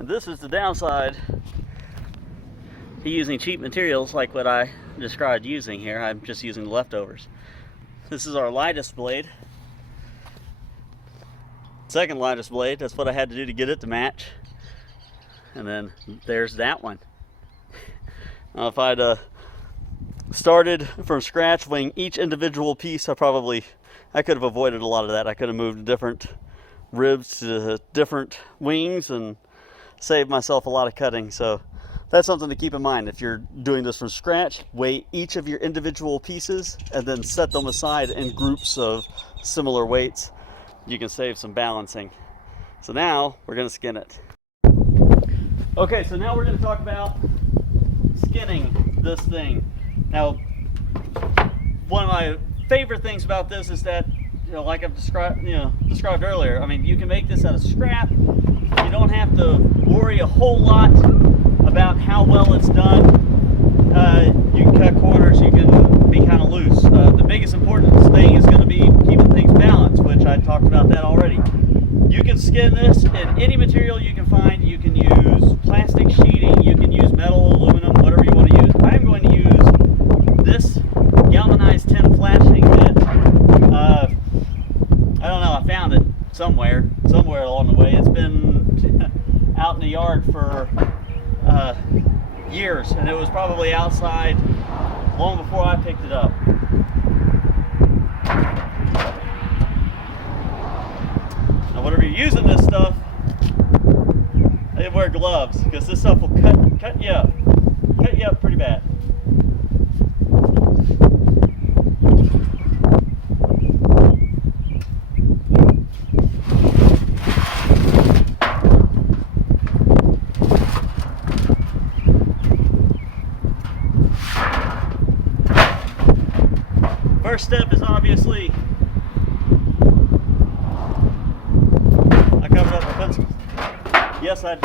And this is the downside to using cheap materials like what I described using here. I'm just using the leftovers. This is our lightest blade. Second lightest blade, that's what I had to do to get it to match. And then there's that one. Now if I'd started from scratch weighing each individual piece, I could have avoided a lot of that. I could have moved different ribs to different wings and saved myself a lot of cutting. So that's something to keep in mind. If you're doing this from scratch, weigh each of your individual pieces and then set them aside in groups of similar weights. You can save some balancing. So now we're going to skin it. Okay, so now we're going to talk about skinning this thing. Now, one of my favorite things about this is that, like I've described earlier, I mean, you can make this out of scrap. You don't have to worry a whole lot about how well it's done. You can cut corners, you can be kind of loose. The biggest important thing is going to be keeping things balanced, which I talked about that already. You can skin this in any material you can find. You can use plastic sheeting, you can use metal, aluminum, whatever you want to use. I'm going to use this galvanized tin flashing that, I don't know, I found it somewhere along the way. It's been out in the yard for years, and it was probably outside long before I picked it up. Now, whenever you're using this stuff, they wear gloves because this stuff will cut you up pretty bad. First step is obviously, I covered up my pencils. Yes, I did.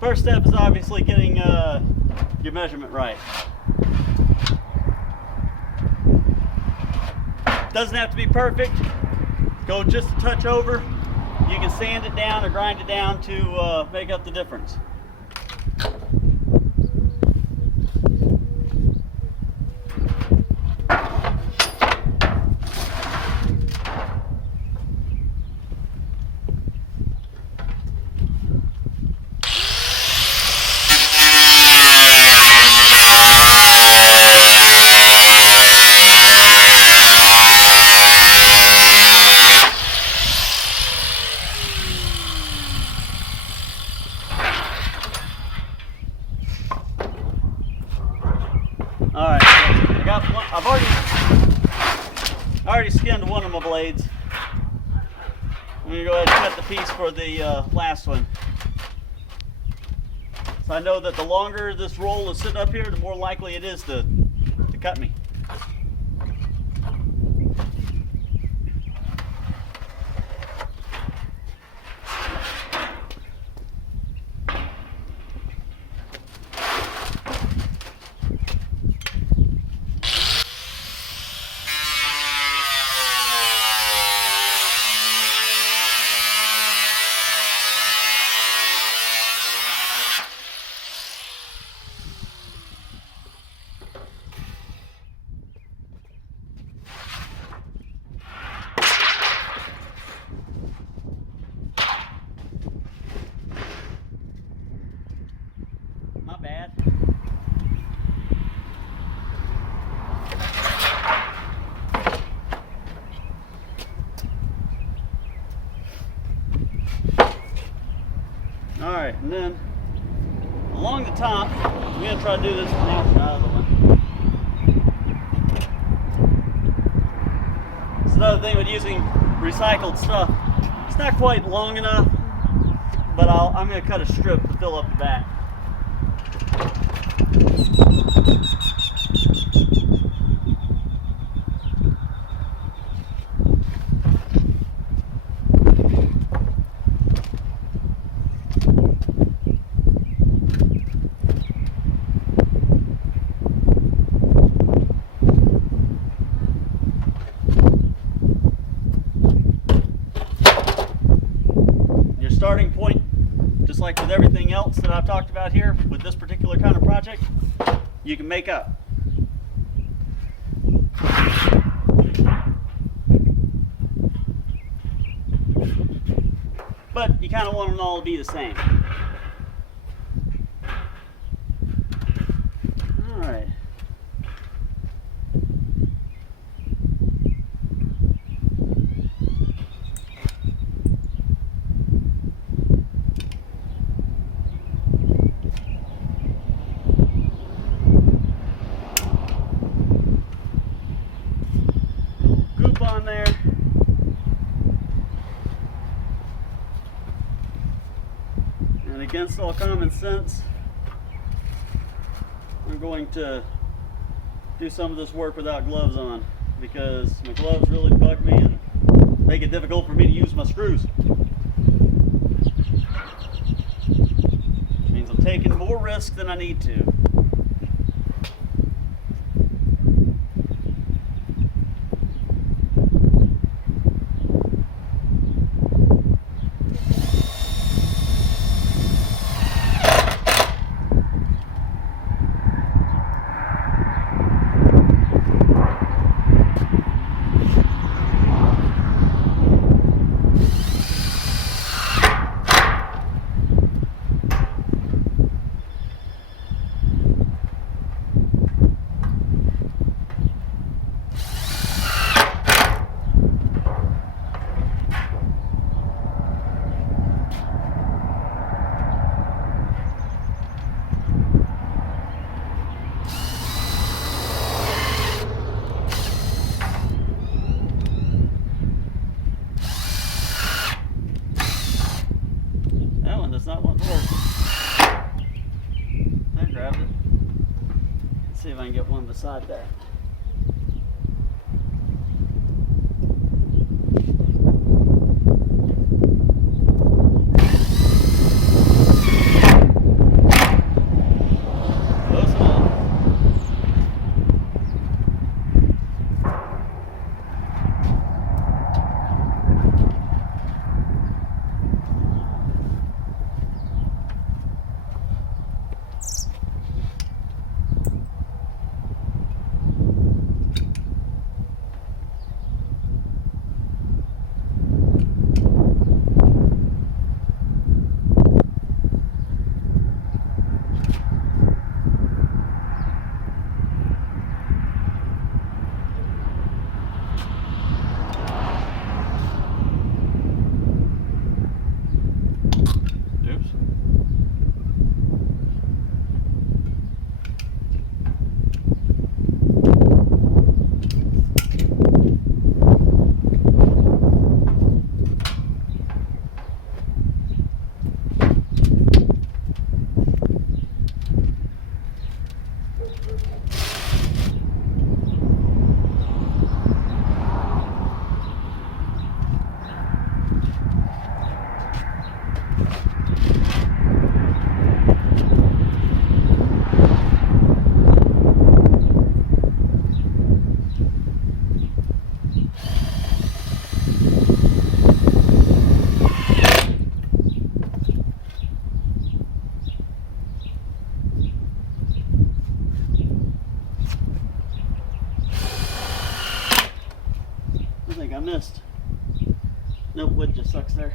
First step is obviously getting your measurement right. Doesn't have to be perfect. Go just a touch over. You can sand it down or grind it down to make up the difference. Alright, so I got one. I've already skinned one of my blades. I'm going to go ahead and cut the piece for the last one. So I know that the longer this roll is sitting up here, the more likely it is to cut me. My bad. Alright, and then along the top, I'm going to try to do this now from the other one. It's another thing with using recycled stuff. It's not quite long enough, but I'm going to cut a strip to fill up the back. just like with everything else that I've talked about here, with this particular kind of project, you can make up. But you kind of want them all to be the same. All right. Goop on there. And against all common sense, I'm going to do some of this work without gloves on because my gloves really bug me and make it difficult for me to use my screws. Which means I'm taking more risk than I need to. Does not want to work. I grabbed it. Let's see if I can get one beside that. Close enough. I think I missed. Nope, wood just sucks there.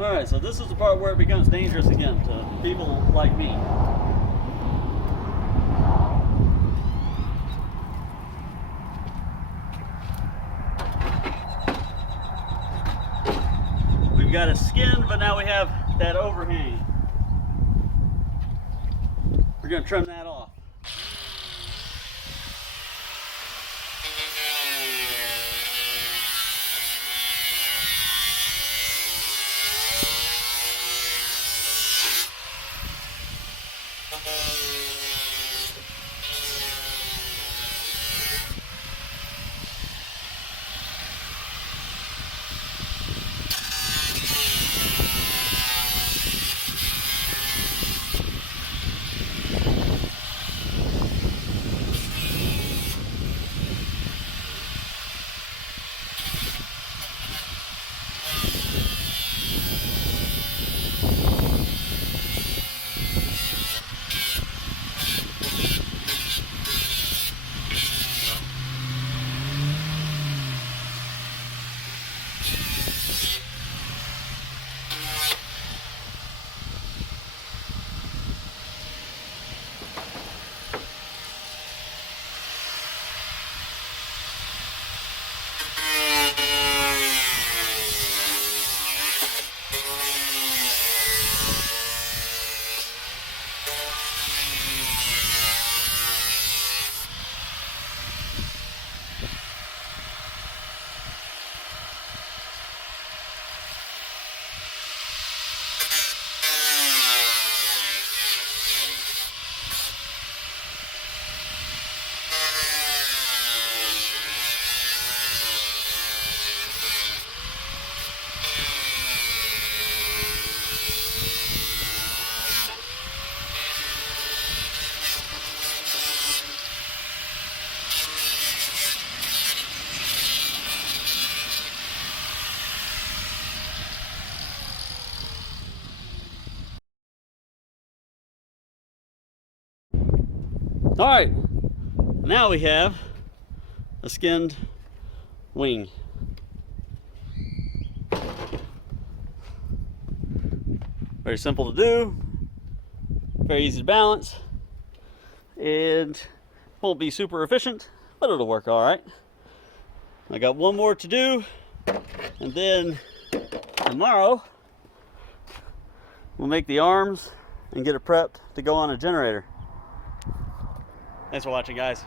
Alright, so this is the part where it becomes dangerous again to people like me. We've got it skinned, but now we have that overhang. We're going to trim that off. All right, now we have a skinned wing. Very simple to do, very easy to balance, and won't be super efficient, but it'll work all right. I got one more to do, and then tomorrow we'll make the arms and get it prepped to go on a generator. Thanks for watching, guys.